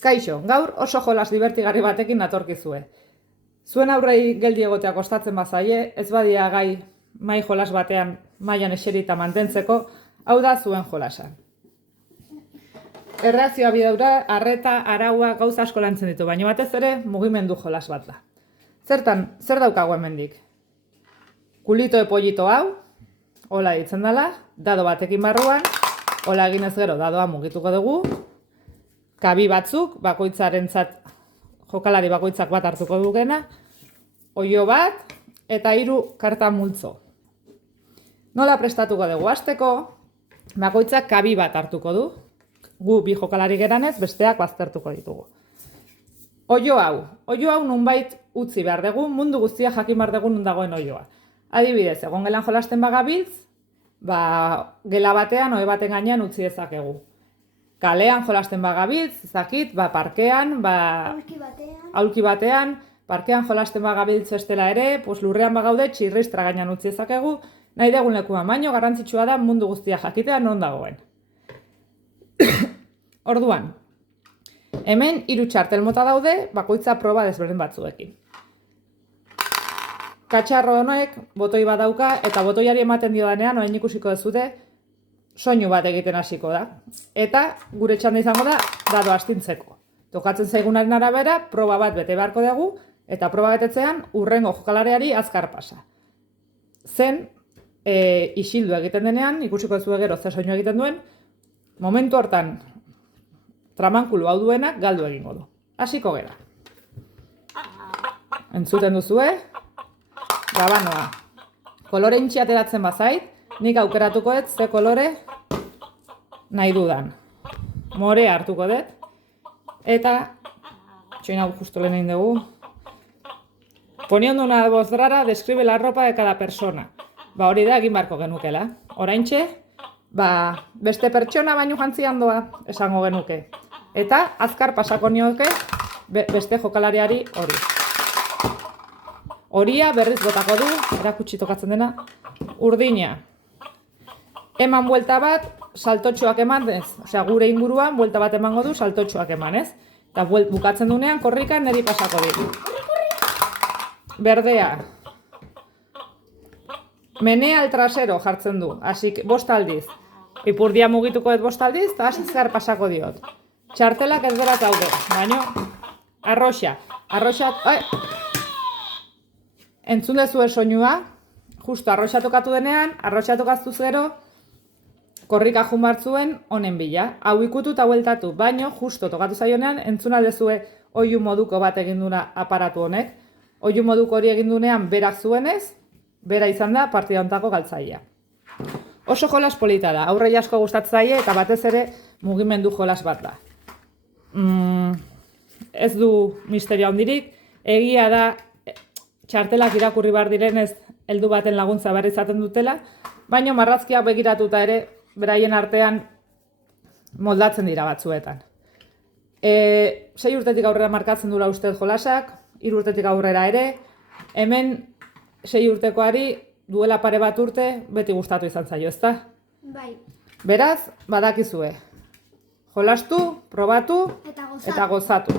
Kaixo, gaur oso jolas divertigarri batekin natorkizue. Zuen aurrei geldi egotea kostatzen bazaie, ez badia gai mai jolas batean mailan eserita mantentzeko, hau da zuen jolasa. Erreakzioa bidaura, arreta, araua, gauza asko lantzen ditu, baina batez ere mugimendu jolas bat da. Zer daukagu hemendik? Kulito de pollito hau, hola ditzen dela, dado batekin barruan, hola eginez gero dadoa mugituko dugu, kabi batzuk, bakoitzarentzat jokalari bakoitzak bat hartuko dugena, oio bat eta 3 karta multzo. Nola prestatuko dugu? Hasteko, bakoitzak kabi bat hartuko du. Gu 2 jokalari geranez, besteak baztertuko ditugu. Oio hau nunbait utzi behar dugu, mundu guztia jakin behar dugu nun dagoen oioa. Adibidez, egon gelan jolasten bagabiltz, gela batean, ohe baten gainean utzi dezakegu. Kalean jolasten bagabiltz, zakit, parkean, aulki batean, parkean jolasten bagabiltz estela ere, lurrean bagaude txirristra gainean utzi dezakegu, nahi dugun lekuan, baino garrantzitsua da mundu guztia jakitea non dagoen. Orduan, hemen 3 txartel mota daude, bakoitza proba desberdin batzuekin. Katxarro honek botoi bat dauka, eta botoiari ematen diodanean, orain ikusiko dezute, soinu bat egiten hasiko da. Eta gure txanda izango da dado astintzeko. Tokatzen zaigunaren arabera, proba bat bete beharko dugu, eta proba betetzean urrengo jokalareari azkar pasa. Zen, isildu egiten denean, ikusiko duzu gero ze soinu egiten duen, momentu hortan tramankulu hau duenak galdu egingo du. Hasiko gera. Entzuten duzue, gabanoa. Kolore intxi ateratzen bazait, nik aukeratuko dut ze kolore nahi dudan. More hartuko dut. Eta, txoin hau justo lehen egin dugu. Poniendo una voz rara, describe la ropa de cada persona. Hori da egin beharko genukela. Oraintxe, beste pertsona baino jantzian doa esango genuke. Eta azkar pasako nioke beste jokalariari hori. Horia berriz botako du, erakutsi tokatzen dena, urdina. Eman buelta bat, saltotxoak eman, osea gure inguruan buelta bat emango du, saltotxoak eman, ez? Eta bukatzen dunean korrikan neri pasako ditu. Berdea. Menea al trasero jartzen du, asik 5 aldiz. Ipurdia mugituko dut 5 aldiz, eta azkar pasako diot. Txartelak ez beraz daude, baino, arroxa. Entzun dezue soinua, justo arroxa tokatu denean, arroxa tokaztuz gero, korrika jun bartzuen honen bila. Hau ikutu eta bueltatu, baino, justo tokatu zaionean, entzun aldezue oiu moduko bat eginduna aparatu honek. Oiu moduko hori egindunean berak zuenez, bera izan da partida hontako galtzailea. Oso jolas polita da, aurrei asko gustatzen zaie eta batez ere mugimendu jolas bat da. Ez du misterio handirik, egia da txartelak irakurri behar direnez heldu baten laguntza behar izaten dutela, baina marrazkiak begiratuta ere beraien artean moldatzen dira batzuetan. 6 urtetik aurrera markatzen dura uste jolasak, 3 urtetik aurrera ere, hemen 6 urtekoari duela pare bat urte beti gustatu izan zaio, ezta? Bai. Beraz, badakizue. Jolastu, probatu eta gozatu.